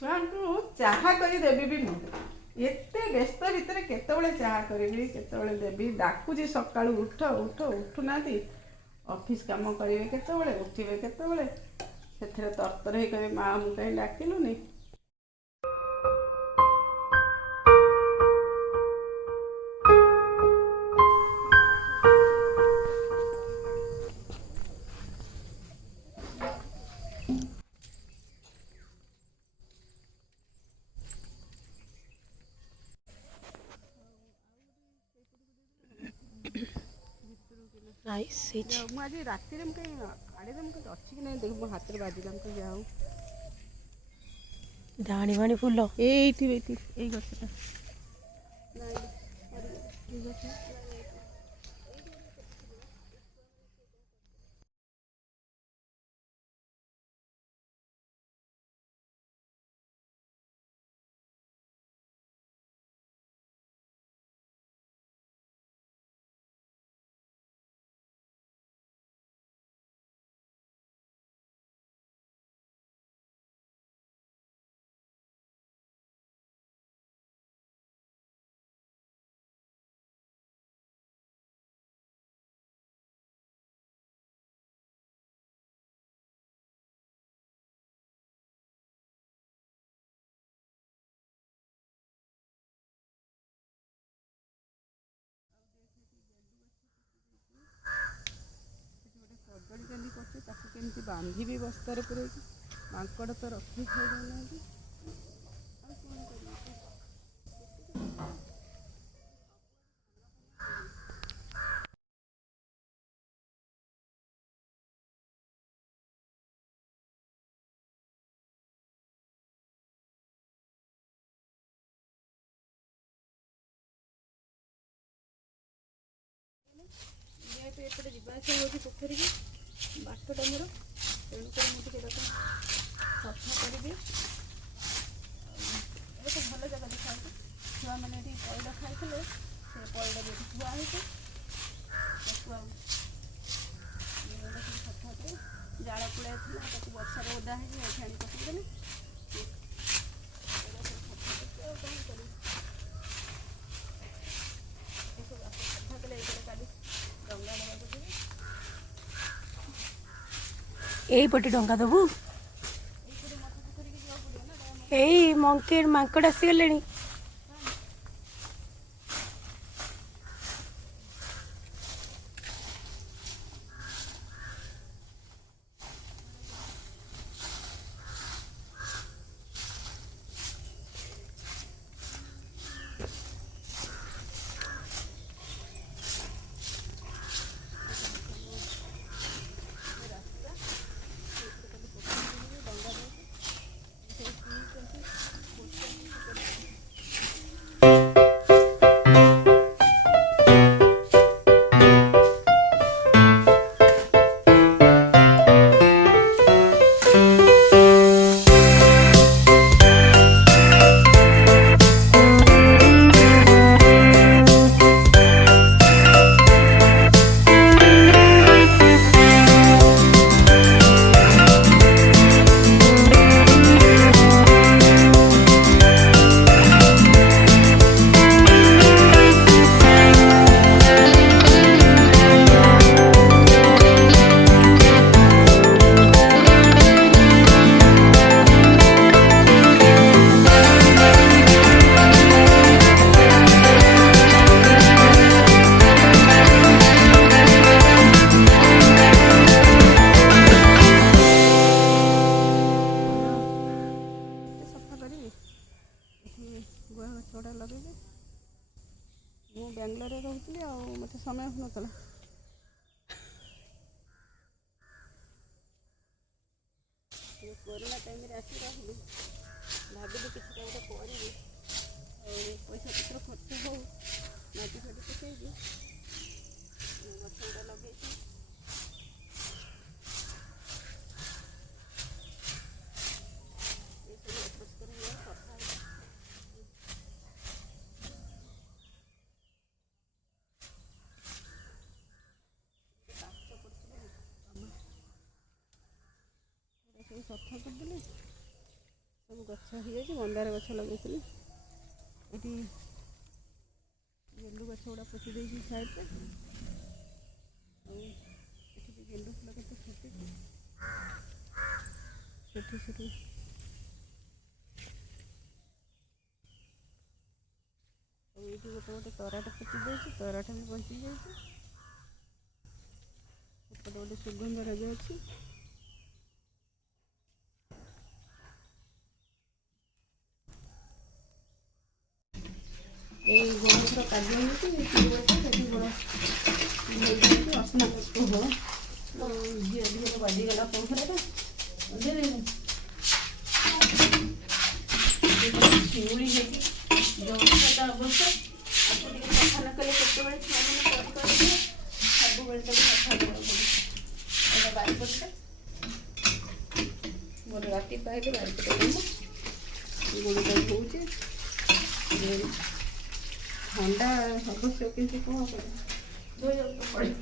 ଛୁଆଙ୍କୁ ଚାହା କରିଦେବି ବି ମୁଁ ଏତେ ବ୍ୟସ୍ତ ଭିତରେ କେତେବେଳେ ଚାହା କରିବି କେତେବେଳେ ଦେବି ଡାକୁଛି ସକାଳୁ ଉଠ ଉଠ ଉଠୁନାହାନ୍ତି ଅଫିସ୍ କାମ କରିବେ କେତେବେଳେ ଉଠିବେ କେତେବେଳେ ସେଥିରେ ତରତର ହେଇ କହିବେ ମା ମୁଁ କାହିଁ ଡାକିଲୁନି। ମୁଁ ଆଜି ରାତିରେ ମୁଁ କାହିଁ ଆଡ଼େରେ ମୁଁ କାହିଁ ଅଛି କି ନାହିଁ ଦେଖ ମୋ ହାତରେ ବାଜିଲା ମୁଁ କାହିଁ ଯାଉ ଧାଣି ଭାଣି ଫୁଲ ଏଇଠି ଏଇ ଗଛଟା କଦଳୀ କାନ୍ଦି କରୁଛି ତାକୁ କେମିତି ବାନ୍ଧିବି ବସ୍ତାରେ ପୁରେଇକି ମାଙ୍କଡ଼ ତ ରଖି ଖାଇଦଉନାହାନ୍ତି ଆଉ କ'ଣ କରିବି। ଯେହେତୁ ଏପଟେ ଯିବା ଆସିବା ହେଉଛି ପୋଖରୀକି ବାଟଟା ମୋର ତେଣୁକରି ମୁଁ ଟିକେ ତାକୁ ସଫା କରିବି। ଏବେ ତ ଭଲ ଜାଗା ଦେଖାଯାଉଛି ଛୁଆମାନେ ଏଠି ପଇଡ଼ ଖାଇଥିଲେ ସେ ପଇଡ଼ ବି ଏଠି ଥୁଆ ହେଇଛି ତାକୁ ଆଉ ସଫା କରି ଜାଳ ପୁଳାଇ ଥିଲା ତାକୁ ବର୍ଷାରେ ଓଦା ହେଇକି ଏଠି ଆଣି ପକେଇଦେଲି ଆଉ କ'ଣ କରିବି ସଫା କଲେ ଏଇପଟେ କାଲି ଡଙ୍ଗା ଦେବାକୁ ଯିବି। ଏଇପଟେ ଡଙ୍ଗା ଦବୁ ଏଇ ମାଙ୍କଡ଼ ଆସିଗଲେଣି। ମୁଁ ବାଙ୍ଗଲୋରରେ ରହୁଥିଲି ଆଉ ମୋତେ ସମୟ ହେଉନଥିଲା କୋରୋନା ଟାଇମ୍ରେ ଆସି ରହିଲି ଭାବିଲି କିଛିଟା ଗୋଟେ କରିବି ଆଉ ପଇସା ପତ୍ର ଖର୍ଚ୍ଚ ହଉ ମାଟି ଫାଟି ପକେଇକି ଗଛ ଗୁଡ଼ା ଲଗେଇଛି। ସବୁ ସଫା କରିଦେଲି ସବୁ ଗଛ ଗଛ ହେଇଯାଇଛି, ମନ୍ଦାର ଗଛ ଲଗେଇଥିଲି। ଏଠି ଗେଣ୍ଡୁ ଗଛ ଗୁଡ଼ା ପୋତି ଦେଇଛି ସାଇଡ଼୍ରେ। ଆଉ ଏଠି ବି ଗେଣ୍ଡୁ ଫୁଲ କେତେ ଫୁଟିଛି, ସେଠି ସେଠି ଆଉ ଏଇଠି ଗୋଟେ ଗୋଟେ ତରାଟ ପୋତି ଦେଇଛି, ତରାଟ ବି ବଞ୍ଚି ଯାଇଛି। ଏପଟେ ଗୋଟେ ସୁଗନ୍ଧରାଜ ଅଛି। ଏଇ ଗୋଣଥର କାର୍ଯ୍ୟ ହେଉଛି, ସେଠି ଗୋଡ଼ ହେଇଯାଇଛି, ଅସନା ହବ। ଝିଅ ଝିଅର ବାଜିଗଲା ପୋଖରୀରେ ଶିଉଳି ହେଇକି ଜଳଟା ଅବଶ୍ୟ ଆକୁ ଟିକେ ସଫା ନ କଲେ କେତେବେଳେ ଛୁଆମାନେ କରିଦିଏ। ସବୁବେଳେ ତାକୁ ସଫା କରିବାକୁ ପଡ଼େ। ଏଇଟା ବାରିପଟଟା ମୋର ରାତି ପାଇଲେ ବାରିପଟ କାମ ଗୋଡ଼ଟା ଧୋଉଛି। ଥଣ୍ଡା ଅବଶ୍ୟ, କିନ୍ତୁ କ'ଣ କରିବା, ଧୋଇବାକୁ ତ ପଡ଼ିବ।